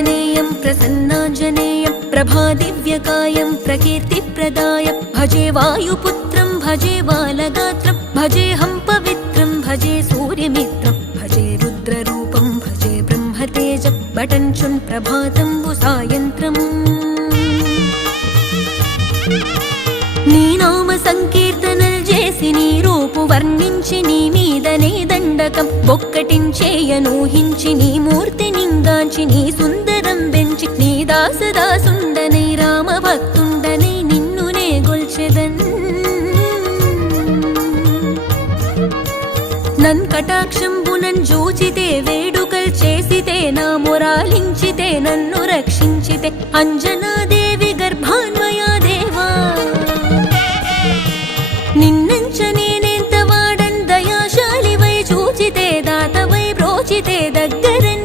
प्रसन्नाञ्जनेयं प्रसन्नाञ्जनेयं प्रभादिव्यकायं प्रकीर्तिप्रदायं भजे वायुपुत्रं भजे बालगात्रं भजेऽहं पवित्रं भजे सूर्यमित्रं भजे रुद्ररूपं भजे ब्रह्मतेजं बटञ्चुं प्रभातं सायन्त्रम् నీ నామ సంకీర్తనలు చేసి నీ రూపు వర్ణించి నీ మీదనే దండకం ఒక్కటించేయనూహించి నీ మూర్తి నింగాంచి నీ సుందరం పెంచి నీ దాసదాసుండనై రామ భక్తుండనై నిన్నునే గొల్చెదన్ నన్ కటాక్షంబునన్ జూచితే వేడుకల్ చేసితే నా మొరాలించితే నన్ను రక్షించితే అంజనాదే